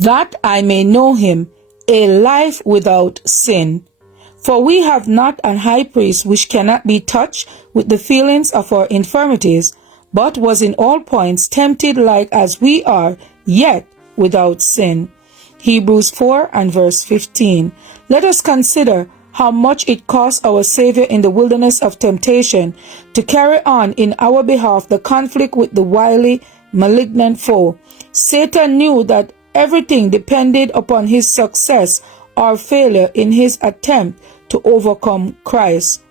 that I may know him, a life without sin. For we have not an high priest which cannot be touched with the feelings of our infirmities, but was in all points tempted like as we are, yet without sin. Hebrews 4 and verse 15. Let us consider how much it cost our Savior in the wilderness of temptation to carry on in our behalf the conflict with the wily, malignant foe. Satan knew that everything depended upon his success or failure in his attempt to overcome Christ.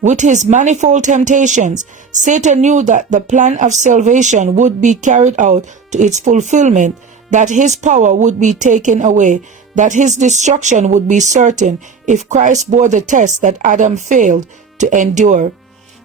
With his manifold temptations, Satan knew that the plan of salvation would be carried out to its fulfillment, that his power would be taken away, that his destruction would be certain if Christ bore the test that Adam failed to endure.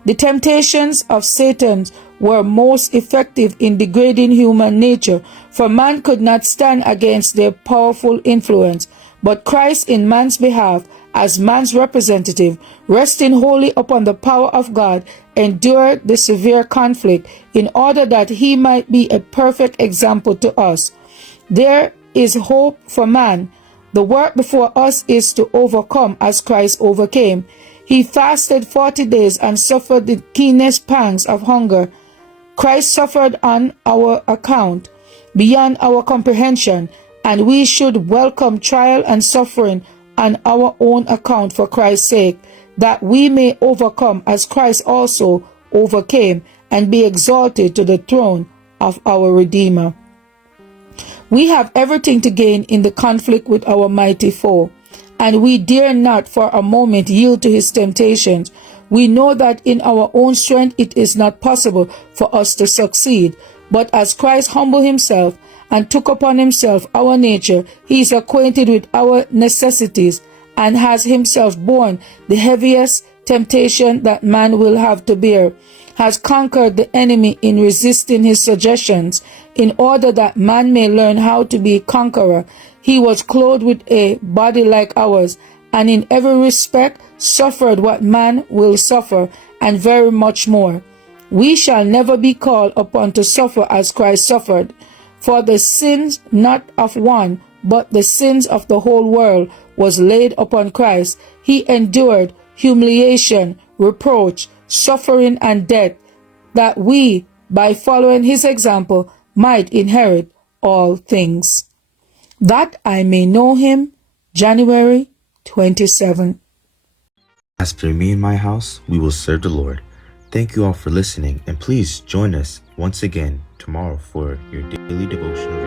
The temptations of Satan were most effective in degrading human nature, for man could not stand against their powerful influence. But Christ, in man's behalf, as man's representative, resting wholly upon the power of God, endured the severe conflict in order that he might be a perfect example to us. There is hope for man. The work before us is to overcome as Christ overcame. He fasted 40 days and suffered the keenest pangs of hunger. Christ suffered on our account, beyond our comprehension, and we should welcome trial and suffering on our own account for Christ's sake, that we may overcome as Christ also overcame and be exalted to the throne of our Redeemer. We have everything to gain in the conflict with our mighty foe, and we dare not for a moment yield to his temptations. We know that in our own strength it is not possible for us to succeed, but as Christ humbled himself and took upon himself our nature, he is acquainted with our necessities and has himself borne the heaviest temptation that man will have to bear, has conquered the enemy in resisting his suggestions, in order that man may learn how to be a conqueror. He was clothed with a body like ours, and in every respect suffered what man will suffer, and very much more. We shall never be called upon to suffer as Christ suffered. For the sins not of one, but the sins of the whole world was laid upon Christ. He endured humiliation, reproach, suffering, and death, that we, by following his example, might inherit all things. That I may know him. January 27. As for me and my house, we will serve the Lord. Thank you all for listening, and please join us once again tomorrow for your daily devotional.